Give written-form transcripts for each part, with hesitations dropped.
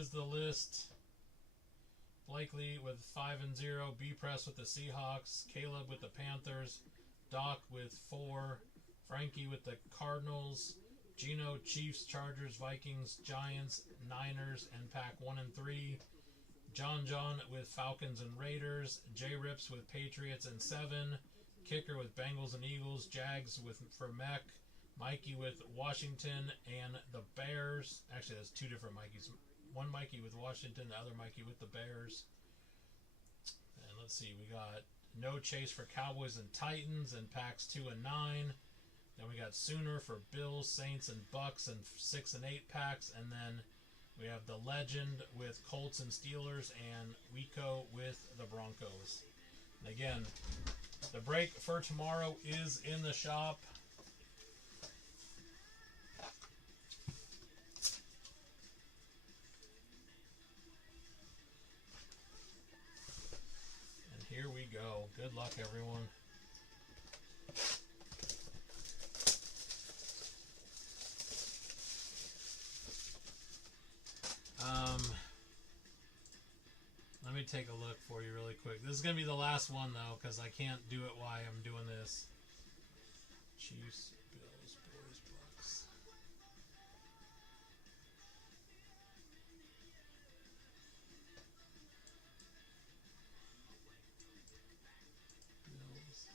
is the list. Blakely with 5 and 0. B Press with the Seahawks. Caleb with the Panthers. Doc with 4. Frankie with the Cardinals. Gino, Chiefs, Chargers, Vikings, Giants, Niners, and Pack 1 and 3. John with Falcons and Raiders. J Rips with Patriots and 7. Kicker with Bengals and Eagles. Jags for Mech. Mikey with Washington and the Bears. Actually, that's two different Mikeys. One Mikey with Washington, the other Mikey with the Bears. And let's see, we got No Chase for Cowboys and Titans and Packs 2 and 9. Then we got Sooner for Bills, Saints, and Bucks and 6 and 8 packs. And then we have the Legend with Colts and Steelers and Wico with the Broncos. And again, the break for tomorrow is in the shop. And here we go. Good luck, everyone. Let me take a look for you really quick. This is going to be the last one, though, because I can't do it while I'm doing this. Chiefs, Bills, Boys, Bucks. Bills.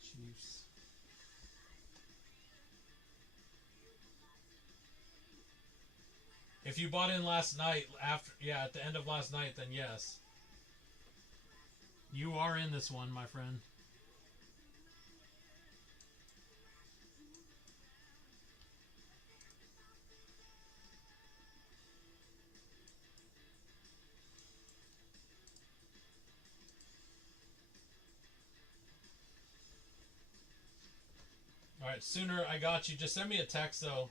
Chiefs. If you bought in last night, at the end of last night, then yes. You are in this one, my friend. All right, Sooner, I got you. Just send me a text, though.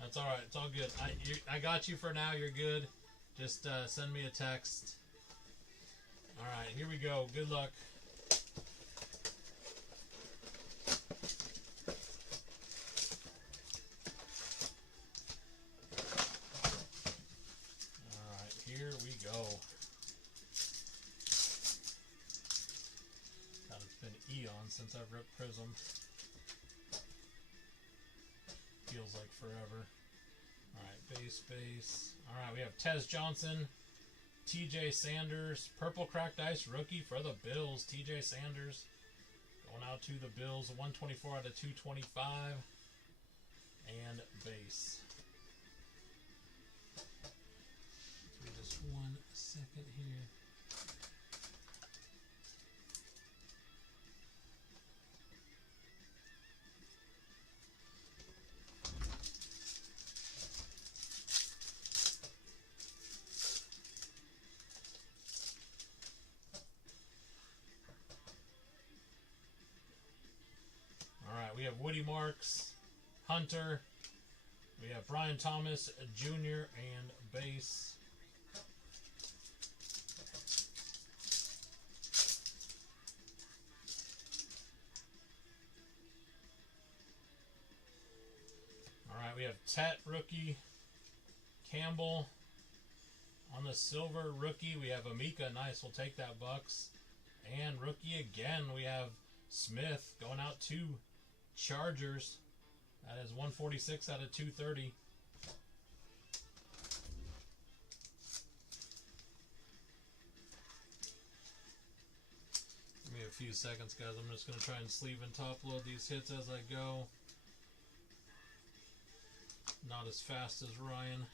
That's all right. It's all good. I got you for now. You're good. Just send me a text. All right, here we go. Good luck. All right, here we go. God, it's been eons since I've ripped Prism. Feels like forever. Alright, base. Alright, we have Tez Johnson, TJ Sanders, Purple Cracked Ice rookie for the Bills. TJ Sanders going out to the Bills, 124 out of 225. And base. Give me just 1 second here. We have Woody Marks, Hunter. We have Brian Thomas Jr. and base. All right, we have Tet rookie, Campbell. On the silver rookie, we have Amika. Nice, we'll take that, Bucks. And rookie again, we have Smith going out to Chargers. That is 146 out of 230. Give me a few seconds, guys. I'm just going to try and sleeve and top load these hits as I go. Not as fast as Ryan.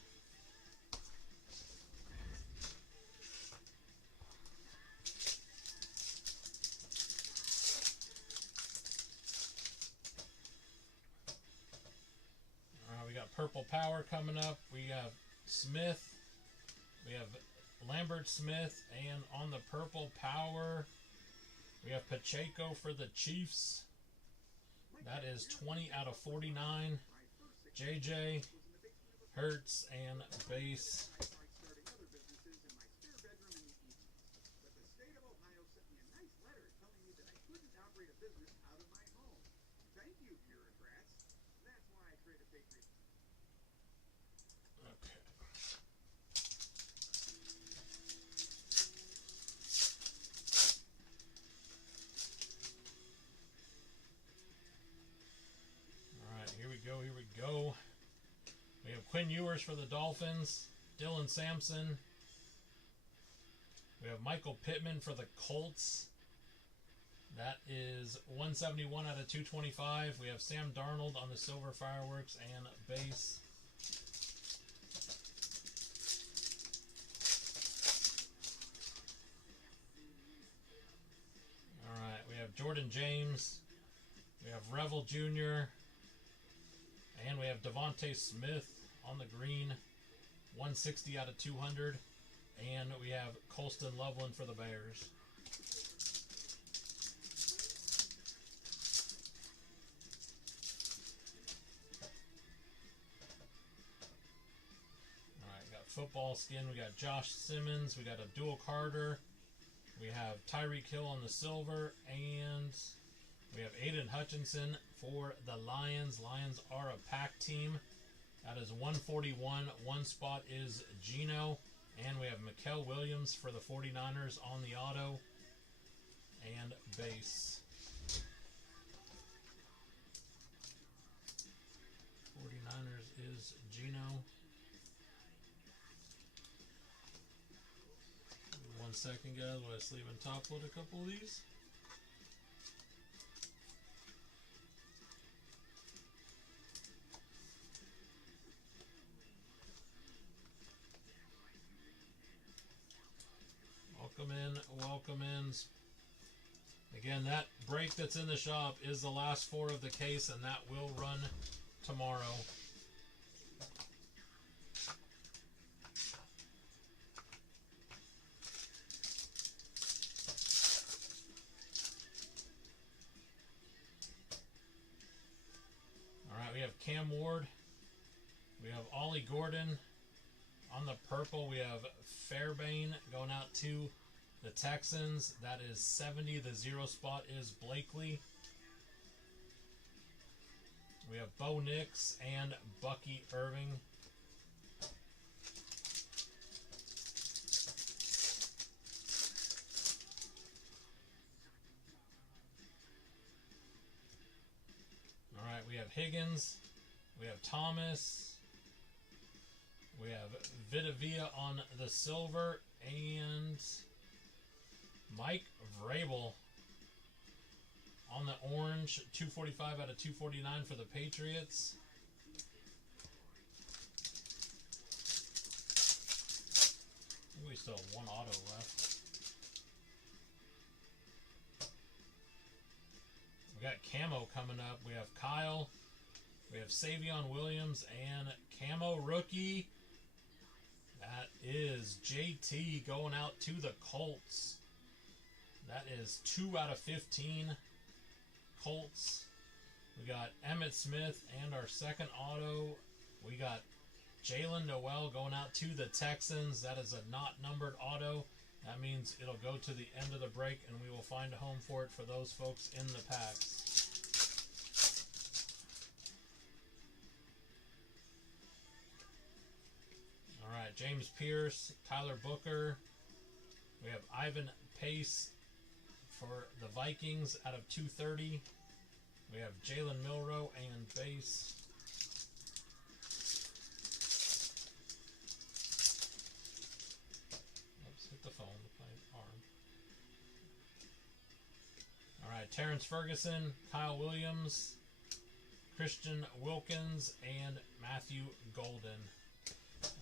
Purple Power coming up. We have Smith. We have Lambert Smith. And on the Purple Power, we have Pacheco for the Chiefs. That is 20 out of 49. JJ, Hurts, and base. receivers for the Dolphins, Dylan Sampson. We have Michael Pittman for the Colts. That is 171 out of 225. We have Sam Darnold on the silver fireworks and base. Alright, we have Jordan James. We have Revel Jr. And we have Devontae Smith on the green. 160 out of 200. And we have Colston Loveland for the Bears. Alright, got football skin. We got Josh Simmons. We got Abdul Carter. We have Tyreek Hill on the silver. And we have Aiden Hutchinson for the Lions. Lions are a pack team. That is 141. One spot is Gino. And we have Mikael Williams for the 49ers on the auto and base. 49ers is Gino. 1 second, guys, while I sleeve and top load a couple of these. Welcome in. Again, that break that's in the shop is the last 4 of the case, and that will run tomorrow. Alright, we have Cam Ward. We have Ollie Gordon. On the purple, we have Fairbairn going out to the Texans. That is 70. The 0 spot is Blakely. We have Bo Nix and Bucky Irving. Alright, we have Higgins. We have Thomas. We have Vitavia on the silver. And Mike Vrabel on the orange, 245 out of 249 for the Patriots. I think we still have 1 auto left. We got camo coming up. We have Kyle. We have Savion Williams and camo rookie. That is JT going out to the Colts. That is 2 out of 15 Colts. We got Emmitt Smith and our second auto. We got Jalen Noel going out to the Texans. That is a not numbered auto. That means it'll go to the end of the break, and we will find a home for it for those folks in the packs. All right, James Pierce, Tyler Booker. We have Ivan Pace for the Vikings out of 230. We have Jalen Milroe and base. Oops, hit the phone with my arm. All right, Terrence Ferguson, Kyle Williams, Christian Wilkins, and Matthew Golden.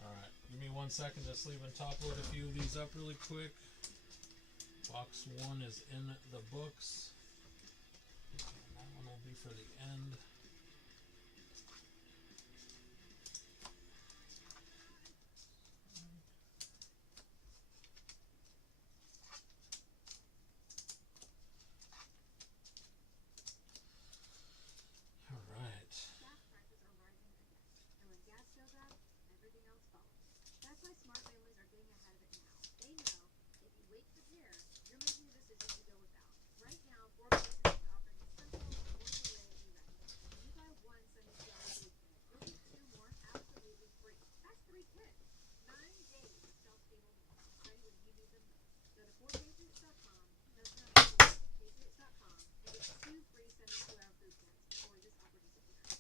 All right, give me 1 second to sleeve and top load a few of these up really quick. Box 1 is in the books. And that one will be for the end. All right. Gas prices are rising again, and when gas goes up, everything else follows. That's why smart families are getting ahead of it now. They know if you wait to pair, you're making a decision to go without. Right now, 4 places is offering a simple, affordable way to be ready. When you buy 1 semi-semi food kit, you'll get 2 more absolutely free. That's 3 kits. 9 days of shelf-stable meals, ready when you need them most. Go to 4patriots.com, that's not patriots.com, and get 2 free 72-hour food kits before this offer disappears.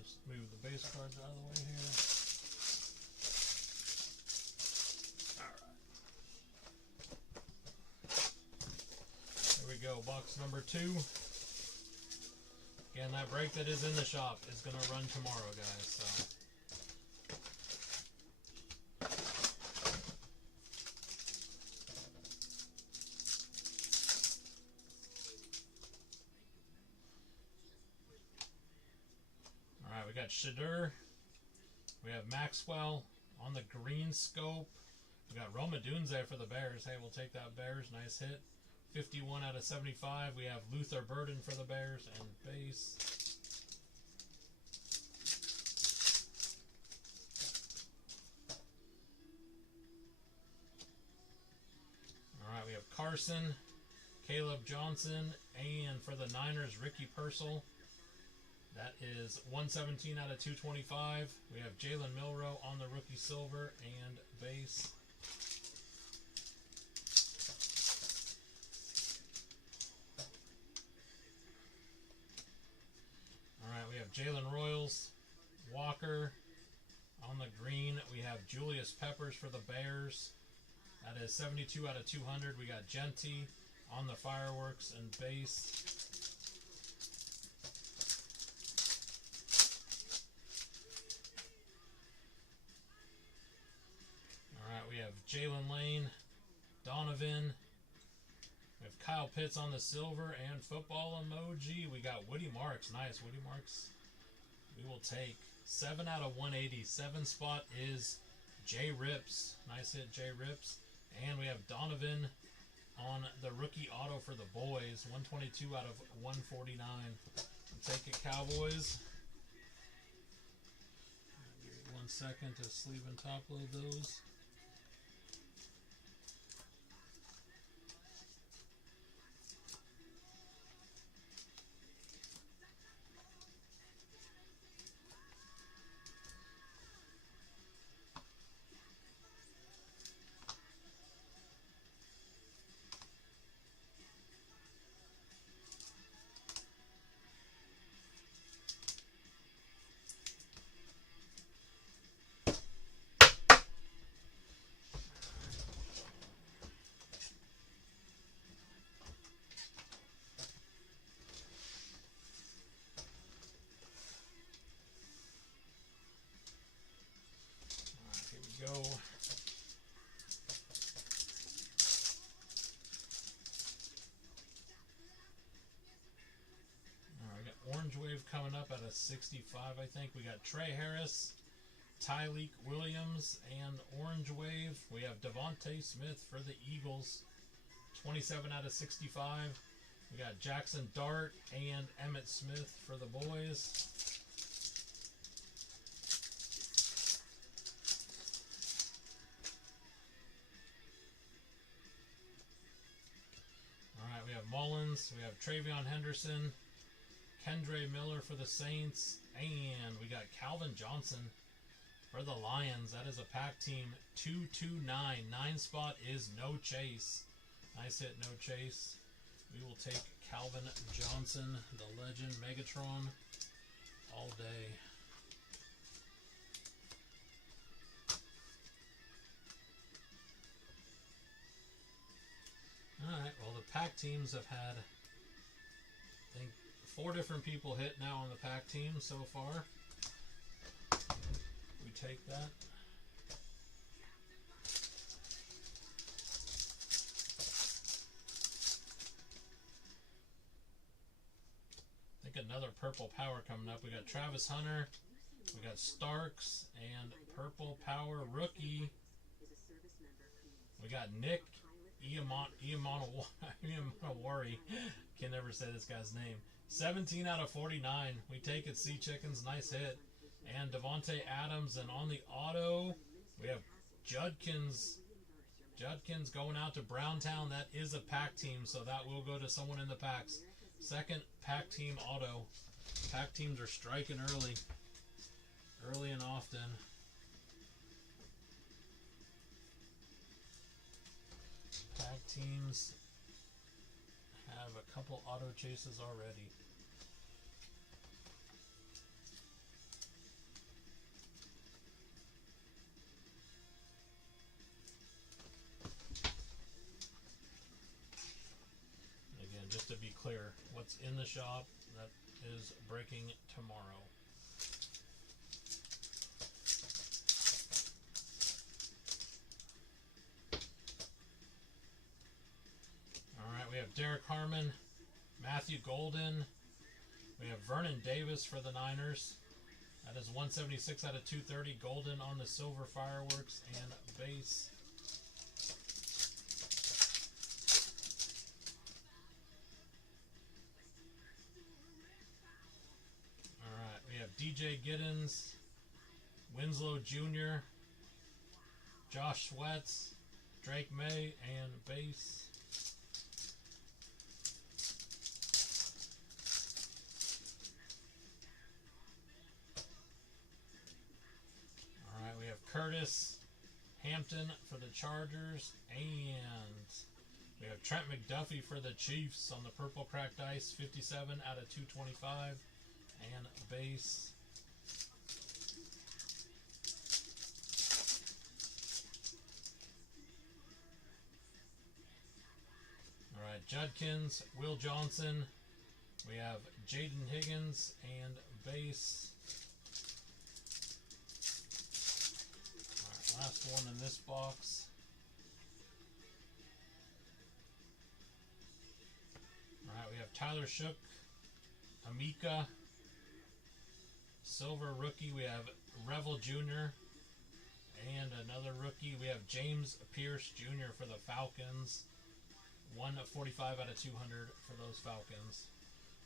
Let's move the base cards out of the way here. Alright. There we go, box number 2. Again, that break that is in the shop is going to run tomorrow, guys. So. Alright, we got Shadur. We have Maxwell on the green scope. We got Roma Dunze for the Bears. Hey, we'll take that Bears. Nice hit. 51 out of 75. We have Luther Burden for the Bears and base. Alright, we have Carson, Caleb Johnson, and for the Niners, Ricky Purcell. That is 117 out of 225. We have Jalen Milroe on the rookie silver and base. Alright, we have Jalen Royals, Walker on the green. We have Julius Peppers for the Bears. That is 72 out of 200. We got Genty on the fireworks and base. Alright, we have Jalen Lane, Donovan. We have Kyle Pitts on the silver and football emoji. We got Woody Marks. Nice, Woody Marks. We will take 7 out of 180. 7 spot is Jay Rips. Nice hit, Jay Rips. And we have Donovan on the rookie auto for the boys. 122 out of 149. We'll take it, Cowboys. Give me 1 second to sleeve and top load those. Go. Alright, we got Orange Wave coming up at a 65, I think. We got Trey Harris, Tyleek Williams, and Orange Wave. We have Devontae Smith for the Eagles, 27 out of 65. We got Jackson Dart and Emmitt Smith for the boys. We have Mullins, we have Travion Henderson, Kendre Miller for the Saints, and we got Calvin Johnson for the Lions. That is a pack team 229. 9 spot is No Chase. Nice hit, No Chase. We will take Calvin Johnson, the legend, Megatron, all day. Alright, well the pack teams have had, I think, 4 different people hit now on the pack team so far. We take that. I think another purple power coming up. We got Travis Hunter, we got Starks, and purple power rookie. We got Nick Iamonowari. Can never say this guy's name. 17 out of 49. We take it, Sea Chickens. Nice hit. And Devontae Adams. And on the auto, we have Judkins. Judkins going out to Browntown. That is a pack team, so that will go to someone in the packs. Second pack team auto. Pack teams are striking early. Early and often. Tag teams have a couple auto chases already. just to be clear, what's in the shop that is breaking tomorrow. Alright, we have Derek Harmon, Matthew Golden. We have Vernon Davis for the Niners. That is 176 out of 230. Golden on the silver fireworks and base. Alright, we have DJ Giddens, Winslow Jr., Josh Sweats, Drake May, and base. Alright, we have Curtis Hampton for the Chargers, and we have Trent McDuffie for the Chiefs on the purple cracked ice, 57 out of 225, and base. Alright, Judkins, Will Johnson. We have Jaden Higgins and base. Alright, last one in this box. Alright, we have Tyler Shook, Amika. Silver rookie, we have Revel Jr. And another rookie, we have James Pierce Jr. for the Falcons. 145 out of 200 for those Falcons.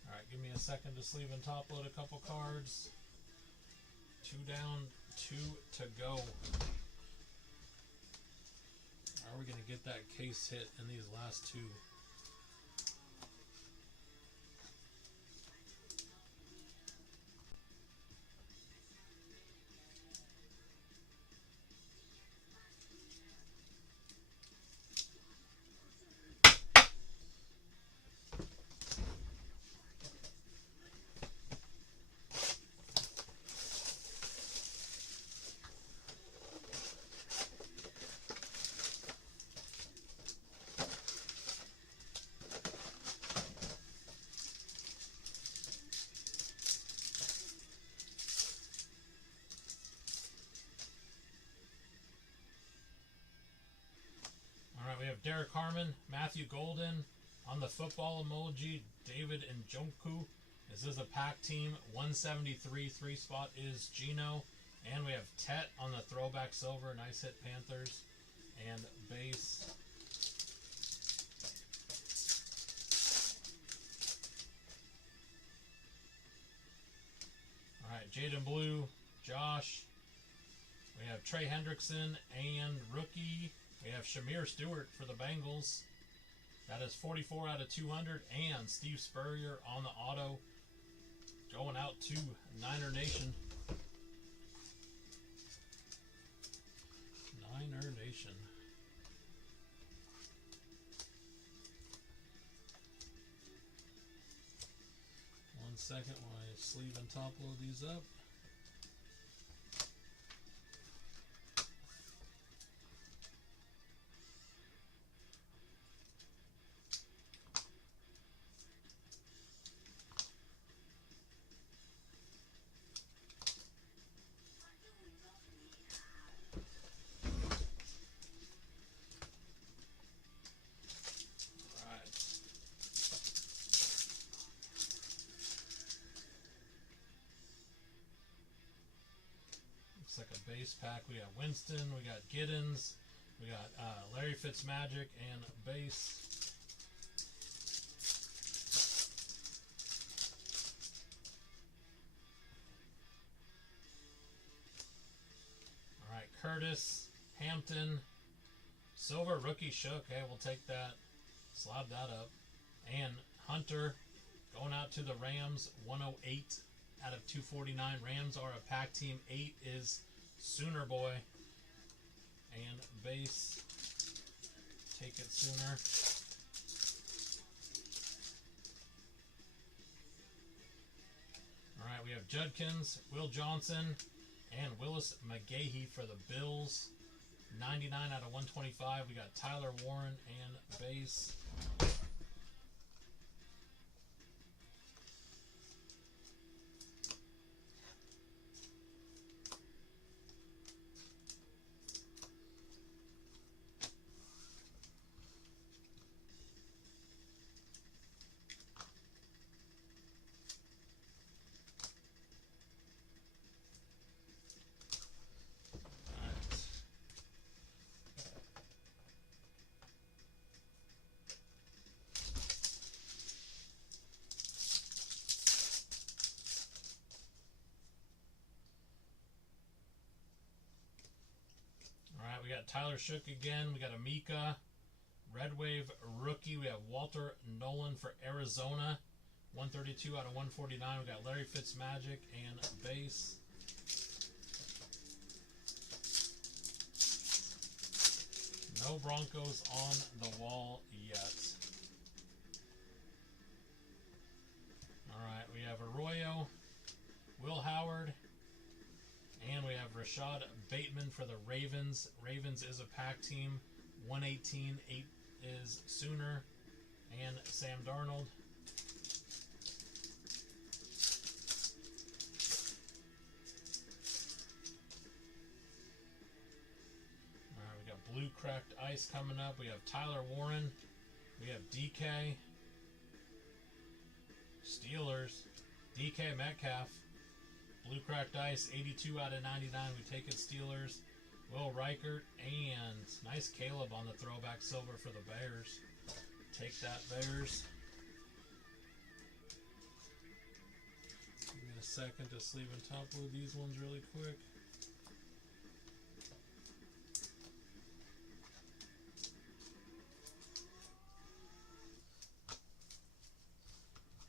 Alright, give me a second to sleeve and top load a couple cards. 2 down, 2 to go. Are we going to get that case hit in these last 2? We have Derek Harmon, Matthew Golden on the football emoji, David Njoku. This is a pack team. 173 3 spot is Gino, and we have Tet on the throwback silver. Nice hit, Panthers, and base. All right, Jaden Blue, Josh. We have Trey Hendrickson and rookie. We have Shamir Stewart for the Bengals. That is 44 out of 200. And Steve Spurrier on the auto. Going out to Niner Nation. Niner Nation. One second while I sleeve and top load these up. Like a base pack. We got Winston, we got Giddens, we got Larry Fitzmagic, and base. Alright, Curtis, Hampton, silver rookie Shook. Hey, we'll take that. Slab that up. And Hunter going out to the Rams, 108 out of 249. Rams are a pack team. 8 is Sooner Boy. And base. Take it Sooner. Alright, we have Judkins, Will Johnson, and Willis McGahee for the Bills. 99 out of 125. We got Tyler Warren and base. got Tyler Shook again. We got Amika. Red Wave rookie. We have Walter Nolan for Arizona. 132 out of 149. We got Larry Fitzmagic and base. No Broncos on the wall yet. Alright, we have Arroyo, Will Howard, and we have Rashad Bateman for the Ravens. Ravens is a pack team. 118, 8 is Sooner, and Sam Darnold. Alright, we got Blue Cracked Ice coming up. We have Tyler Warren. We have DK. Steelers. DK Metcalf. Blue Cracked Ice, 82 out of 99. We take it, Steelers. Will Reichert, and nice Caleb on the throwback silver for the Bears. Take that, Bears. Give me a second to sleeve and top load these ones really quick.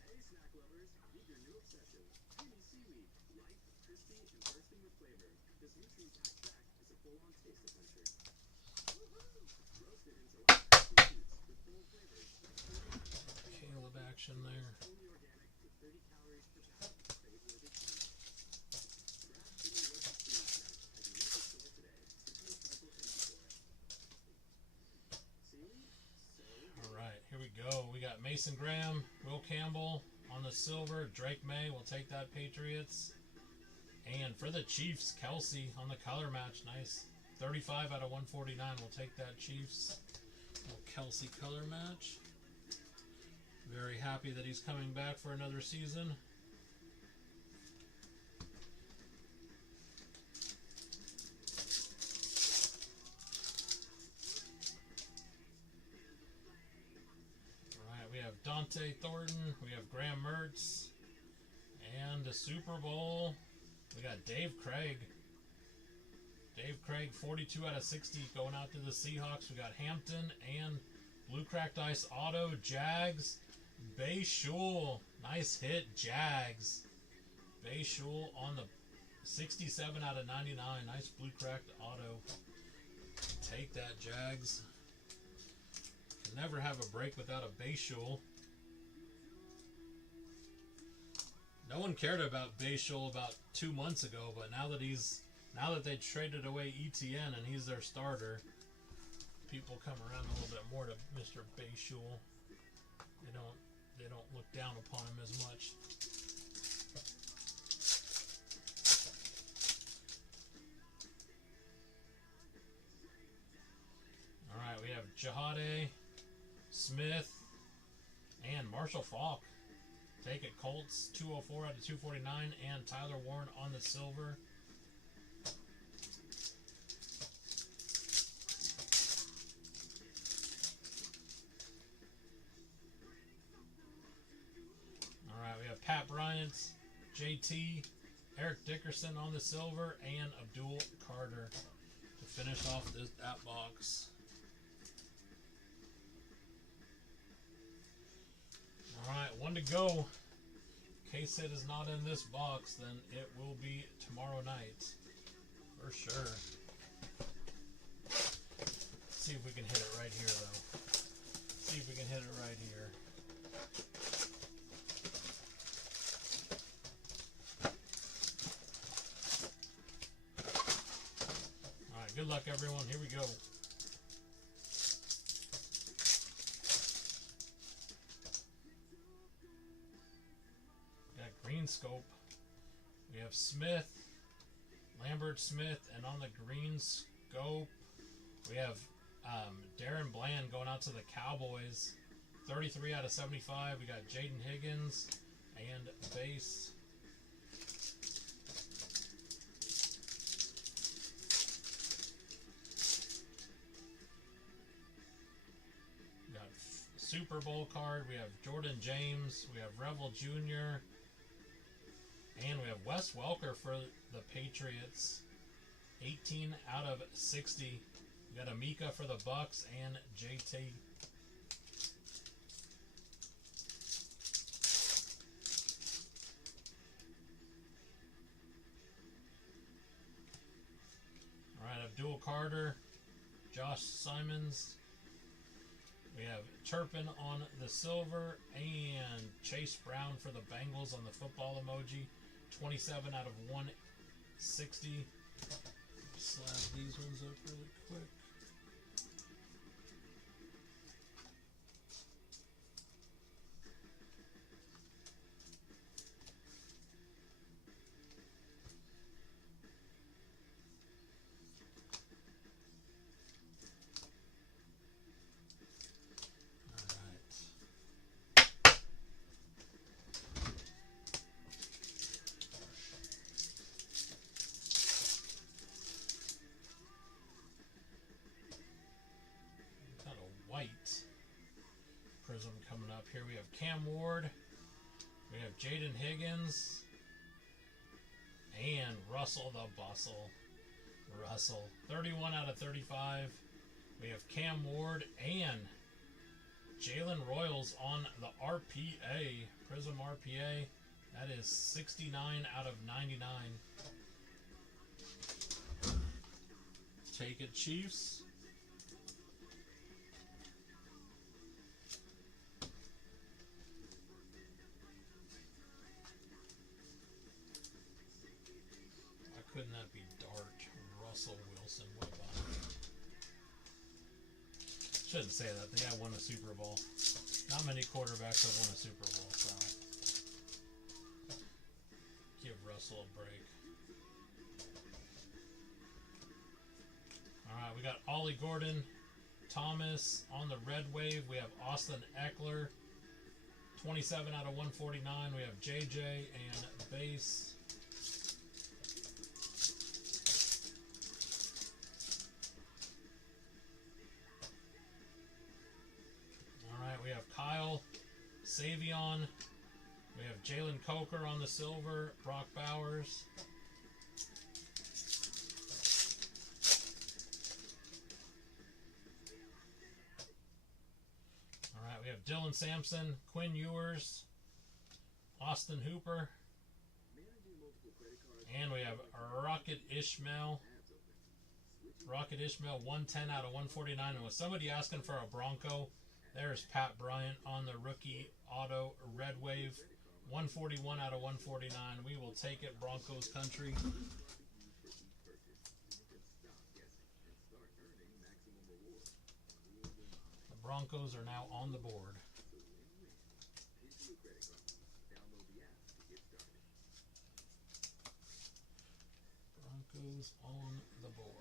Hey snack lovers, meet your new obsession. Creamy seaweed, light, crispy, and bursting with flavor. This nutrient-packed snack is a full-on taste adventure. Roasted into light crispy shoots with bold flavors. Caleb action there. Only organic with 30 calories per pound. Crave-worthy treat. Grab creamy roasted seaweed snack at your local store today. Sometimes Michael thank you for it. Seaweed? So Alright, here we go. We got Mason Graham, Will Campbell on the silver. Drake May will take that, Patriots. And for the Chiefs, Kelsey on the color match. Nice. 35 out of 149. We'll take that, Chiefs. Little Kelsey color match. Very happy that he's coming back for another season. Alright, we have Dante Thornton. We have Graham Mertz. And the Super Bowl. We got Dave Craig. Dave Craig, 42 out of 60 going out to the Seahawks. We got Hampton and Blue Cracked Ice Auto. Jags. Bay Shul. Nice hit, Jags. Bay Shul on the 67 out of 99. Nice Blue Cracked Auto. Take that, Jags. Can never have a break without a Bay Shul. No one cared about Bay Shul about 2 months ago, but now that they traded away ETN and he's their starter, people come around a little bit more to Mr. Bay Shul. They don't look down upon him as much. All right, we have Jahade, Smith, and Marshall Faulk. Take it, Colts, 204 out of 249, and Tyler Warren on the silver. Alright, we have Pat Bryant, JT, Eric Dickerson on the silver, and Abdul Carter to finish off that box. Alright, one to go. In case it is not in this box, then it will be tomorrow night. For sure. Let's see if we can hit it right here, though. See if we can hit it right here. Alright, good luck, everyone. Here we go. Green scope. We have Smith, Lambert Smith, and on the green scope, we have Darren Bland going out to the Cowboys. 33 out of 75. We got Jaden Higgins and base. We got Super Bowl card. We have Jordan James. We have Revel Jr. And we have Wes Welker for the Patriots. 18 out of 60. We got Amika for the Bucks and JT. Alright, Abdul Carter, Josh Simons. We have Turpin on the silver and Chase Brown for the Bengals on the football emoji. 27 out of 160. Slab these ones up really quick. Prism coming up here. We have Cam Ward, we have Jaden Higgins, and Russell the Bustle. Russell, 31 out of 35. We have Cam Ward and Jalen Royals on the RPA, Prism RPA. That is 69 out of 99. Take it, Chiefs. Couldn't that be Dart? Russell Wilson, what about him? Shouldn't say that. The guy won a Super Bowl. Not many quarterbacks have won a Super Bowl, so give Russell a break. Alright, we got Ollie Gordon, Thomas on the red wave. We have Austin Eckler, 27 out of 149. We have JJ and base. We have Kyle Savion. We have Jalen Coker on the silver. Brock Bowers. All right, we have Dylan Sampson, Quinn Ewers, Austin Hooper, and we have Rocket Ishmael. Rocket Ishmael, 110 out of 149. And with somebody asking for a Bronco, there's Pat Bryant on the rookie auto red wave, 141 out of 149. We will take it, Broncos country. The Broncos are now on the board. Broncos on the board.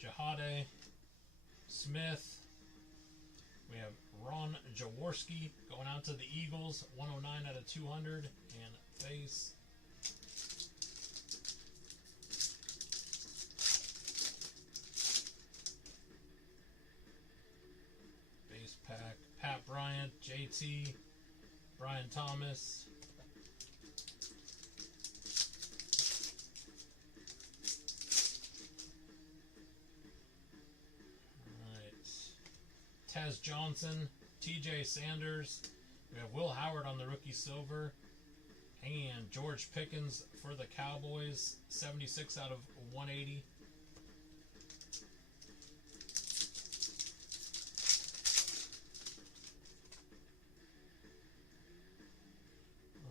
Jahade Smith. We have Ron Jaworski going out to the Eagles, 109 out of 200, and face. Base pack. Pat Bryant, JT, Brian Thomas. Tez Johnson, TJ Sanders. We have Will Howard on the rookie silver. And George Pickens for the Cowboys, 76 out of 180.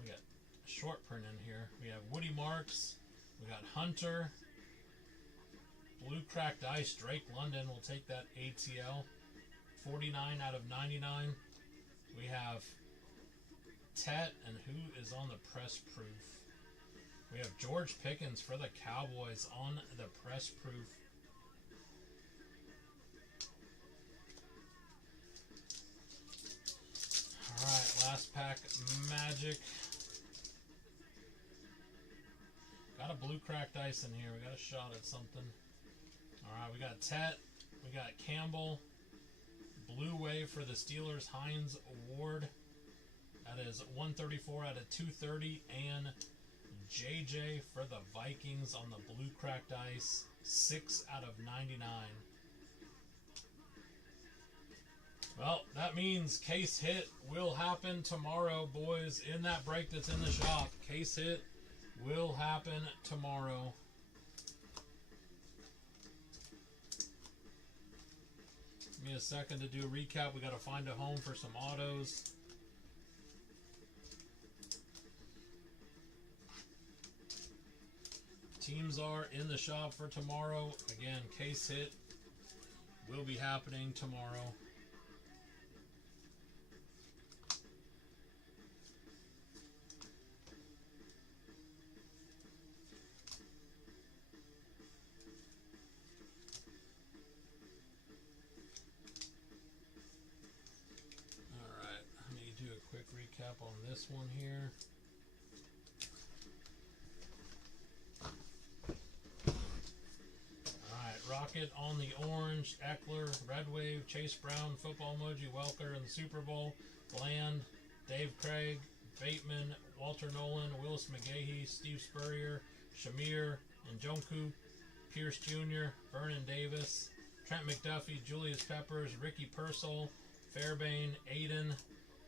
We got short print in here. We have Woody Marks. We got Hunter. Blue cracked ice, Drake London. We'll take that ATL. 49 out of 99. We have Tet, and who is on the press proof? We have George Pickens for the Cowboys on the press proof. Alright, last pack, Magic. Got a got blue cracked ice in here. We got a shot at something. Alright, we got Tet. We got Campbell. Blue wave for the Steelers, Hines Ward. That is 134 out of 230. And JJ for the Vikings on the blue cracked ice, 6 out of 99. Well, that means case hit will happen tomorrow, boys. In that break that's in the shop, case hit will happen tomorrow. Give me a second to do a recap. We got to find a home for some autos. Teams are in the shop for tomorrow. Again, case hit will be happening tomorrow. Alright, let me do a quick recap on this one here. Rocket on the orange, Eckler, Red Wave, Chase Brown, Football Emoji, Welker in the Super Bowl, Bland, Dave Craig, Bateman, Walter Nolan, Willis McGahee, Steve Spurrier, Shamir, Njoku, Pierce Jr., Vernon Davis, Trent McDuffie, Julius Peppers, Ricky Purcell, Fairbairn, Aiden,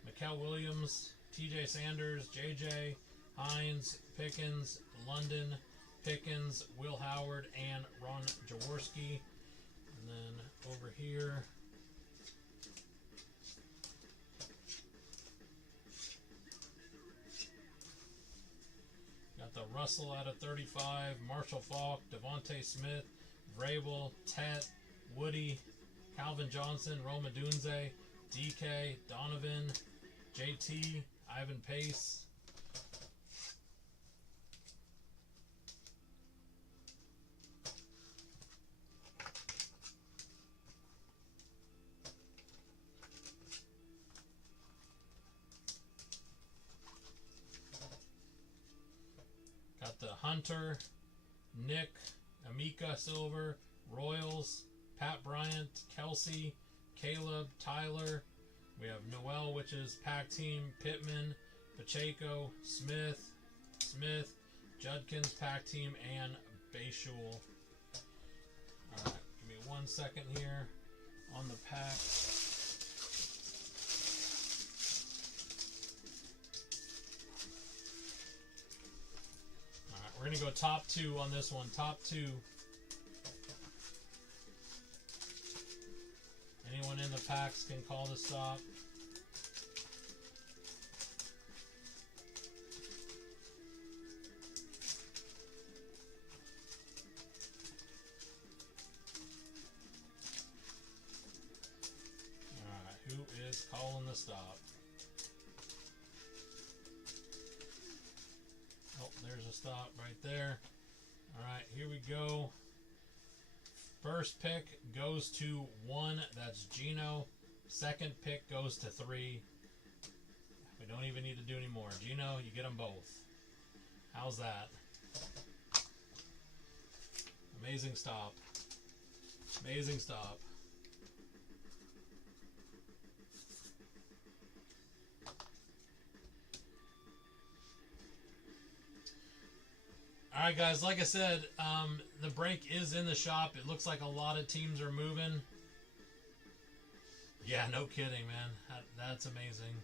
Mikael Williams, TJ Sanders, JJ, Hines, Pickens, London, Pickens, Will Howard, and Ron Jaworski. And then over here, got the Russell out of 35, Marshall Faulk, Devontae Smith, Vrabel, Tet, Woody, Calvin Johnson, Roma Dunze, DK, Donovan, JT, Ivan Pace. Got the Hunter, Nick, Amika Silver, Royals, Pat Bryant, Kelsey, Caleb, Tyler. We have Noel, which is Pack Team, Pittman, Pacheco, Smith, Judkins, Pack Team, and Bayshul. Alright, give me 1 second here on the pack. Alright, we're going to go top 2 on this one. Top 2. Anyone in the packs can call the stop. Alright, who is calling the stop? Oh, there's a stop right there. Alright, here we go. First pick goes to 1. That's Gino. Second pick goes to 3. We don't even need to do any more. Gino, you get them both. How's that? Amazing stop. Amazing stop. Alright guys, like I said, the break is in the shop. It looks like a lot of teams are moving. Yeah, no kidding, man. That's amazing.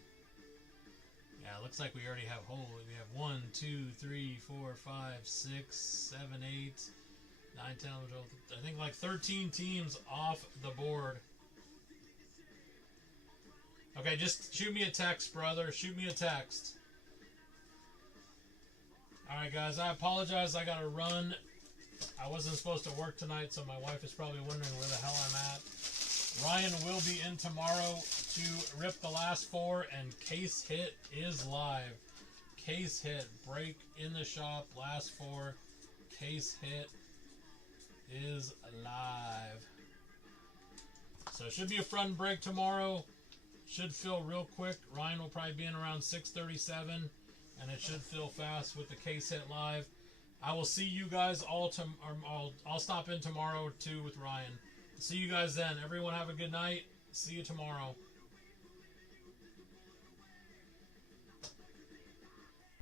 Yeah, it looks like we already have, we have 1, 2, 3, 4, 5, 6, 7, 8, 9, 10, 11, 12, I think like 13 teams off the board. Okay, just shoot me a text, brother. Shoot me a text. Alright guys, I apologize, I gotta run. I wasn't supposed to work tonight, so my wife is probably wondering where the hell I'm at. Ryan will be in tomorrow to rip the last 4, and Case Hit is live. Case Hit, break in the shop, last 4. Case Hit is live. So it should be a fun break tomorrow. Should fill real quick. Ryan will probably be in around 6:37. And it should fill fast with the Case Hit live. I will see you guys all I'll stop in tomorrow too with Ryan. See you guys then. Everyone have a good night. See you tomorrow.